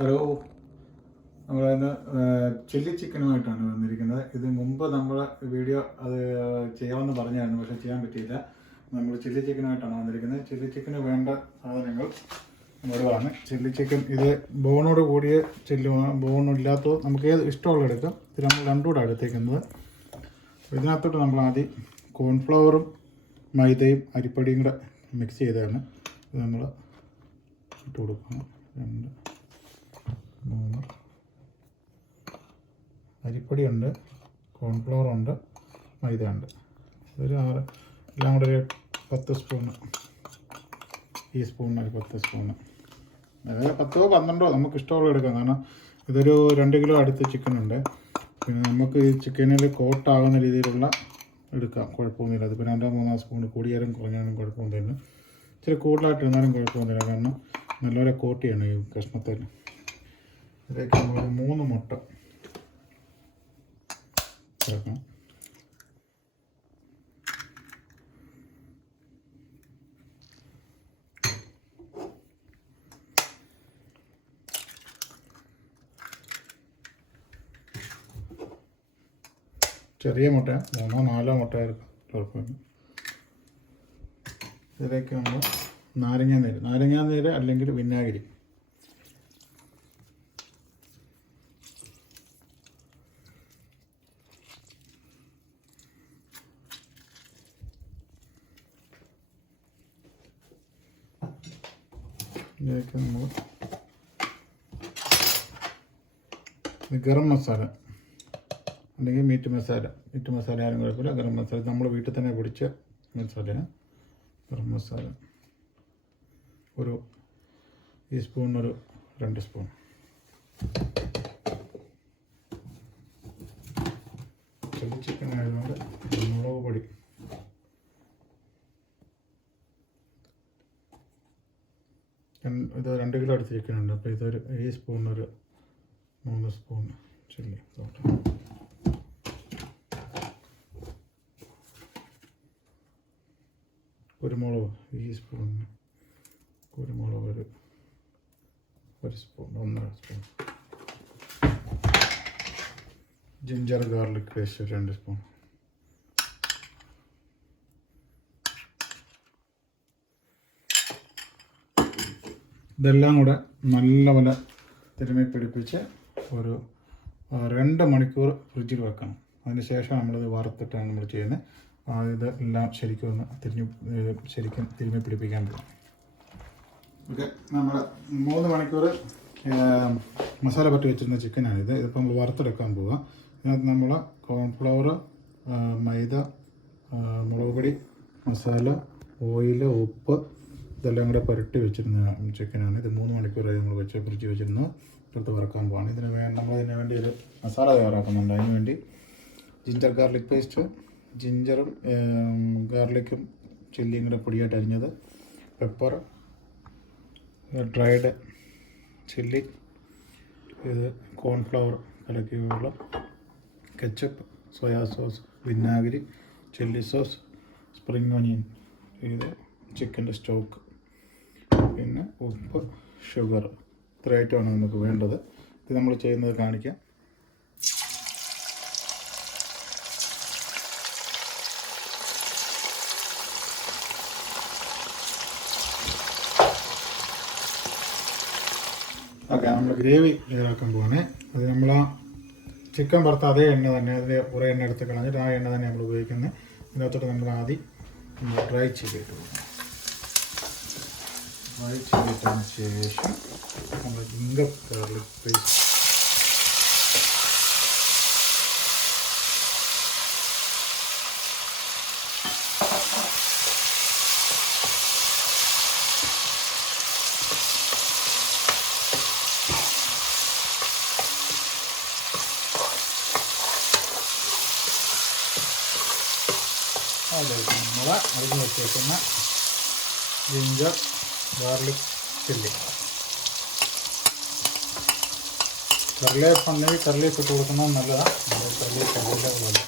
Hello, നമ്മളിന്ന് chilli ചിക്കനുമായിട്ടാണ് വന്നിരിക്കുന്നത്. ഇത് മുമ്പ് നമ്മൾ വീഡിയോ അത് ചെയ്യാമെന്ന് പറഞ്ഞായിരുന്നു, പക്ഷേ ചെയ്യാൻ പറ്റിയില്ല. നമ്മൾ ചില്ലി ചിക്കനുമായിട്ടാണ് വന്നിരിക്കുന്നത്. ചില്ലി ചിക്കന് വേണ്ട സാധനങ്ങൾ ഇവിടെയാണ്. ചില്ലി ചിക്കൻ ഇത് ബോണോട് കൂടിയ ചില്ലുമാണ്, ബോണില്ലാത്തത് നമുക്ക് ഏത് ഇഷ്ടമുള്ള എടുക്കാം. ഇത് നമ്മൾ രണ്ടുകൂടെ എടുത്തേക്കുന്നത്. ഇതിനകത്തോട്ട് നമ്മൾ ആദ്യം കോൺഫ്ലവറും മൈദയും അരിപ്പൊടിയും കൂടെ മിക്സ് ചെയ്തതാണ്. ഇത് നമ്മൾ ഇട്ട് കൊടുക്കണം. 2 3 അരിപ്പൊടിയുണ്ട്, കോൺഫ്ലവറുണ്ട്, മൈദ ഉണ്ട്. ഒരു 6 എല്ലാം കൂടെ ഒരു 10 സ്പൂണ്. ഈ സ്പൂണിന് ഒരു 10 സ്പൂണ്, അതായത് 10 12 നമുക്ക് ഇഷ്ടമുള്ള എടുക്കാം. കാരണം ഇതൊരു 2 കിലോ അടുത്ത് ചിക്കനുണ്ട്. പിന്നെ നമുക്ക് ഈ ചിക്കനിൽ കോട്ടാകുന്ന രീതിയിലുള്ള എടുക്കാം, കുഴപ്പമൊന്നുമില്ല. അത് പിന്നെ 2-3 സ്പൂൺ കൂടിയാലും കുറഞ്ഞാലും കുഴപ്പമൊന്നുമില്ല. ഇച്ചിരി കൂടുതലായിട്ട് ഇരുന്നാലും കുഴപ്പമൊന്നുമില്ല, കാരണം നല്ലപോലെ കോട്ട് ചെയ്യണം ഈ കഷ്ണത്തിൽ. ഇതിലേക്ക് നമ്മൾ 3 മുട്ട ചേർക്കണം. ചെറിയ മുട്ട 3-4 മുട്ട കുഴപ്പമില്ല. ഇതിലേക്ക് നമ്മൾ നാരങ്ങാനീര് അല്ലെങ്കിൽ വിനാഗിരി. ഇതിലേക്ക് നമ്മൾ ഗരം മസാല അല്ലെങ്കിൽ മീറ്റ് മസാല ആയാലും കുഴപ്പമില്ല. ഗരം മസാല നമ്മൾ വീട്ടിൽ തന്നെ പൊടിച്ച മസാലയാണ്. ഗരം മസാല ഒരു ഈ സ്പൂണിനൊരു 2 സ്പൂൺ. ചില്ലി ചിക്കൻ ആയതുകൊണ്ട് മുളക് പൊടി ഇത് 2 കിലോ അടുത്ത് ചിക്കനുണ്ട്. അപ്പോൾ ഇതൊരു ഈ സ്പൂണിനൊരു 3 സ്പൂൺ ചില്ലി സോട്ട്. കുരുമുളക് ഈ സ്പൂണിന് കുരുമുളക് ഒരു spoon, 1.5 spoon. Ginger garlic paste 2 spoon. ഇതെല്ലാം കൂടെ നല്ലപോലെ തിരുമ്മി പിടിപ്പിച്ച് ഒരു 2 മണിക്കൂർ ഫ്രിഡ്ജിൽ വെക്കണം. അതിന് ശേഷം നമ്മളിത് വറുത്തിട്ടാണ് നമ്മൾ ചെയ്യുന്നത്. ഇതെല്ലാം ശരിക്കും തിരുമ്മി പിടിപ്പിക്കാൻ പോകും. ഓക്കെ, നമ്മൾ 3 മണിക്കൂർ മസാല പറ്റി വെച്ചിരുന്ന ചിക്കനാണിത്. ഇതിപ്പോൾ നമ്മൾ വറുത്തെടുക്കാൻ പോവുക. ഇതിനകത്ത് നമ്മൾ കോൺഫ്ലവർ, മൈദ, മുളക് പൊടി, മസാല, ഓയിൽ, ഉപ്പ് ഇതെല്ലാം കൂടെ പുരട്ടി വെച്ചിരുന്ന ചിക്കനാണ്. ഇത് 3 മണിക്കൂറായി നമ്മൾ ഫ്രിഡ്ജിൽ വെച്ചിരുന്നു. എടുത്ത് വറുക്കാൻ പോവാണ്. നമ്മളതിന് വേണ്ടി ഒരു മസാല തയ്യാറാക്കുന്നുണ്ട്. അതിന് വേണ്ടി ജിഞ്ചർ ഗാർലിക് പേസ്റ്റ്, ജിഞ്ചറും ഗാർലിക്കും ചില്ലിയും കൂടെ പൊടിയായിട്ട് അരിഞ്ഞത്, പെപ്പർ, ഡ്രൈഡ് ചില്ലി, ഇത് കോൺഫ്ലവർ കലക്കിയ വെള്ളം, കെച്ചപ്പ്, സോയാ സോസ്, വിനാഗിരി, ചില്ലി സോസ്, സ്പ്രിംഗ് ഒനിയൻ, ഇത് ചിക്കൻ്റെ സ്റ്റോക്ക്, പിന്നെ ഉപ്പ്, ഷുഗർ. ഇത്ര ഐറ്റമാണ് നമുക്ക് വേണ്ടത്. ഇത് നമ്മൾ ചെയ്യുന്നത് കാണിക്കാം. ഓക്കെ, നമ്മൾ ഗ്രേവി തയ്യാറാക്കാൻ പോവാണ്. അത് നമ്മൾ ആ ചിക്കൻ വറുത്ത അതേ എണ്ണ തന്നെ, അതിൻ്റെ കുറേ എണ്ണ എടുത്ത് കളഞ്ഞിട്ട് ആ എണ്ണ തന്നെ നമ്മൾ ഉപയോഗിക്കുന്നത്. ഇതിനകത്തോട്ട് നമ്മൾ ആദ്യം ഡ്രൈ ചില്ലി ഇട്ട് കൊടുക്കണം. ഡ്രൈ ചില്ലി ഇട്ടതിന് ശേഷം നമ്മൾ ജിഞ്ചർ ഗാർലിക് പേസ്റ്റ്, അതിലേക്ക് നമ്മൾ അരിഞ്ഞ് വെച്ചേക്കുന്ന ജിഞ്ചർ ഗാർലിക് ചില്ലി. കറിലീഫ് ഉണ്ടെങ്കിൽ കറിലീഫ് ഇട്ട് കൊടുക്കുന്നത് നല്ലതാണ്. കറിലീഫ് അവൈലബിൾ അല്ല.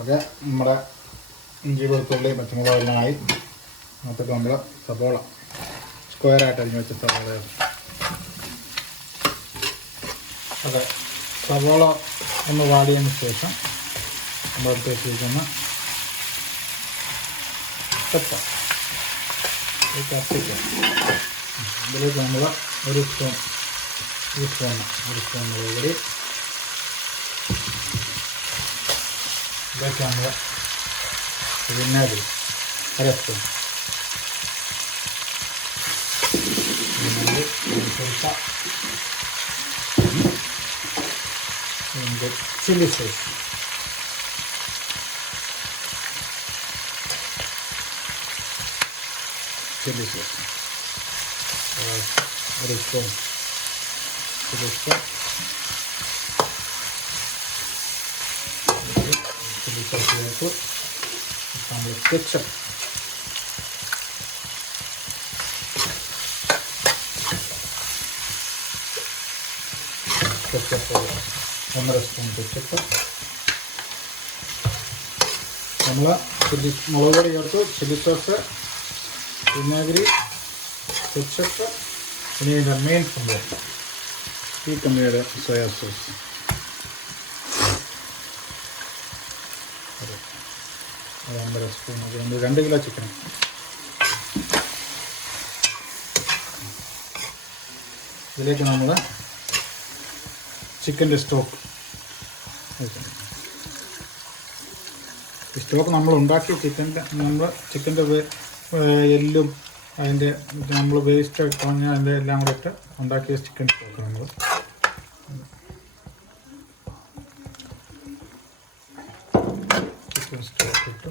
ഓക്കെ, നമ്മുടെ ഇഞ്ചി വെളുത്തുള്ളി പച്ചമുളക് എല്ലാം ആയി. അതിനകത്തേക്ക് നമ്മൾ സബോള സ്ക്വയറായിട്ട് അരിഞ്ഞ് വെച്ച സബോളയാണ്. അതെ, സബോള ഒന്ന് വാടിയതിന് ശേഷം നമ്മളെടുത്ത് വെച്ചിരിക്കുന്ന കത്തിക്കാം. ഇതിലേക്ക് നമ്മൾ ഒരു സ്പൂൺ മുളക് പൊടി, ഇതിലേക്ക് നമ്മൾ വിനാഗിരി അര സ്പൂൺ, ചില്ലി സോസ്, ഒരു സ്പൂൺ ചില്ലി സോസ് ചേർത്ത് നമ്മൾ കെച്ചപ്പ് ഒന്നര സ്പൂൺ കെച്ചപ്പ്, നമ്മൾ മുളക് പൊടി ചേർത്ത് ചില്ലി സോസ്, വിനാഗിരി, കെച്ചപ്പ്, ഇനി ഇതിൻ്റെ മെയിൻ സംഭവം ഈ കമ്പനിയുടെ സോയാ സോസ്. അത് 1.5 സ്പൂൺ. അതുകൊണ്ട് 2 കിലോ ചിക്കൻ. ഇതിലേക്ക് നമ്മൾ ചിക്കൻ്റെ സ്റ്റോക്ക് നമ്മൾ ഉണ്ടാക്കിയ ചിക്കൻ്റെ എല്ലും അതിൻ്റെ നമ്മൾ വേസ്റ്റ് കളഞ്ഞ അതിൻ്റെ എല്ലാം കൂടെ ഇട്ട് ഉണ്ടാക്കിയ ചിക്കൻ സ്റ്റോക്ക് നമ്മൾ സ്റ്റോക്ക് ഇട്ട്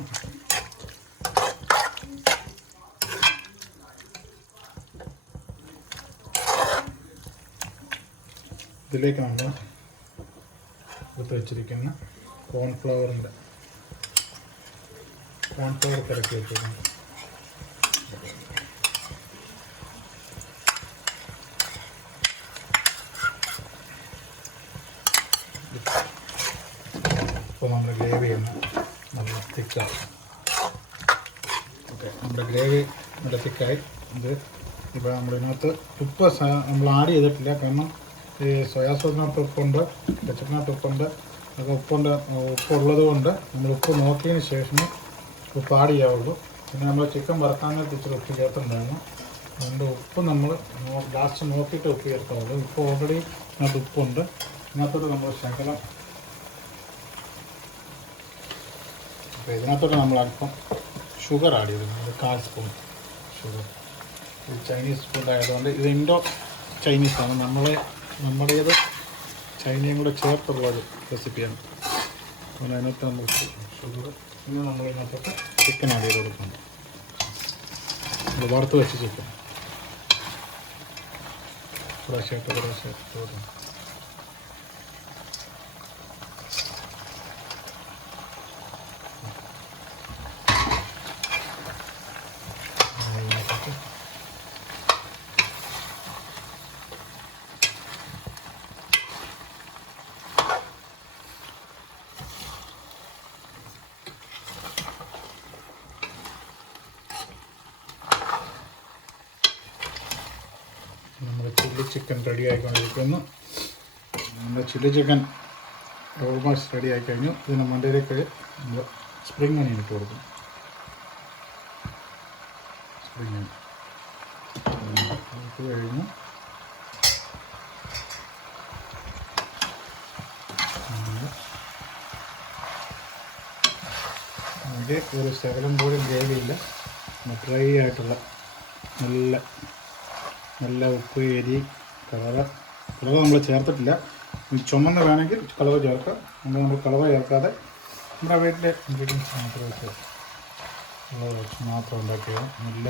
ഇതിലേക്ക് നമ്മൾ എടുത്ത് വെച്ചിരിക്കുന്ന കോൺഫ്ലവർ കലക്കി വെച്ചിരിക്കുന്നു. ഇപ്പോൾ നമ്മുടെ ഗ്രേവി നല്ല തിക്കായി. ഓക്കെ, നമ്മുടെ ഗ്രേവി നല്ല തിക്കായി. ഇത് ഇപ്പോൾ നമ്മളിതിനകത്ത് ഉപ്പ് നമ്മൾ ആഡ് ചെയ്തിട്ടില്ല. കാരണം ഈ സോയാ സോസിനകത്ത് ഉപ്പുണ്ട്, കെച്ചപ്പിനകത്ത് ഉപ്പുണ്ട്. അത് ഉപ്പുള്ളത് കൊണ്ട് നമ്മൾ ഉപ്പ് നോക്കിയതിന് ശേഷമേ ഉപ്പ് ആഡ് ചെയ്യാവുള്ളൂ. പിന്നെ നമ്മൾ ചിക്കൻ വറുക്കാനായിട്ട് ഇച്ചിരി ഉപ്പ് ചേർത്തിട്ടുണ്ടായിരുന്നു. അതുകൊണ്ട് ഉപ്പ് നമ്മൾ ലാസ്റ്റ് നോക്കിയിട്ട് ഉപ്പ് ചേർക്കാവുള്ളൂ. ഉപ്പ് ഓൾറെഡി ഇതിനകത്ത് ഉപ്പുണ്ട്. ഇതിനകത്തോട്ട് നമ്മൾ ശകലം ഇതിനകത്തോട്ട് നമ്മൾ അല്പം ഷുഗർ ആഡ് ചെയ്തിട്ടുണ്ട്. 1/4 സ്പൂൺ ഷുഗർ. ഇത് ചൈനീസ് ഫുഡ് ആയതുകൊണ്ട് ഇത് ഇൻഡോ ചൈനീസാണ്. നമ്മുടേത് ചൈനയും കൂടെ ചേർത്തുള്ളൊരു റെസിപ്പിയാണ്. അതുകൊണ്ട് അതിനകത്ത് നമുക്ക് ഷുഗർ. പിന്നെ നമ്മൾ ഇതിനകത്തൊക്കെ ചിക്കൻ ആഡ് ചെയ്ത് കൊടുക്കണം. നമ്മൾ വറുത്ത് വെച്ച് ചിക്കൻ കുറേശ്ശായിട്ട് കൊടുക്കണം. നമ്മുടെ ചില്ലി ചിക്കൻ റെഡി ആയിക്കൊണ്ടിരിക്കുന്നു. നമ്മുടെ ചില്ലി ചിക്കൻ ഓൾമോസ്റ്റ് റെഡി ആയിക്കഴിഞ്ഞു. ഇതിന് മണ്ടയിലേക്ക് നമ്മൾ സ്പ്രിംഗ് അനിയൻ ഇട്ട് കൊടുക്കും. സ്പ്രിംഗ് അനിയൻ ഇട്ട് കഴിഞ്ഞു അതിൻ്റെ ഒരു ശകലം പോലും ഗ്രേവിയില്ല. ഡ്രൈ ആയിട്ടുള്ള നല്ല ഉപ്പ്, എരി, കളർ നമ്മൾ ചേർത്തിട്ടില്ല. ചുമന്ന് വേണമെങ്കിൽ കളവ് ചേർക്കാം. നമ്മൾ കളവ് ചേർക്കാതെ നമ്മുടെ വീട്ടിലെ ഇൻഗ്രീഡിയൻസ് മാത്രം ഉണ്ടാക്കിയത് നല്ല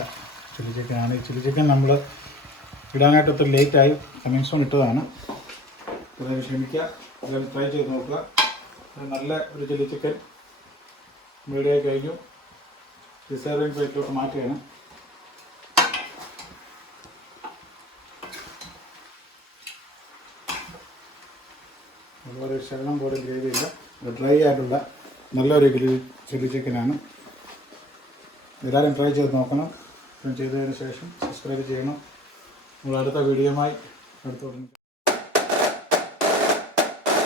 ചില്ലി ചിക്കനാണ്. ഈ ചില്ലി ചിക്കൻ നമ്മൾ ഇടാനായിട്ട് ഒത്തിരി ലേറ്റായി. കമ്മിങ് സൂൺ ഇട്ടതാണ്. അതായത് ക്ഷമിക്കുക. അതായത് ട്രൈ ചെയ്ത് നോക്കുക. നല്ല ഒരു ചില്ലി ചിക്കൻ മീഡിയം കഴിഞ്ഞു. റിസർവിങ് പ്ലേറ്റിലോട്ട് മാറ്റുകയാണ്. അതുപോലെ ശകലം പോലും ഗ്രേവിയില്ല. ഡ്രൈ ആയിട്ടുള്ള നല്ലൊരു ചില്ലി ചിക്കനാണ്. എല്ലാവരും ട്രൈ ചെയ്ത് നോക്കണം. ചെയ്തതിന് ശേഷം സബ്സ്ക്രൈബ് ചെയ്യണം. നമ്മൾ അടുത്ത വീഡിയോയുമായി അടുത്ത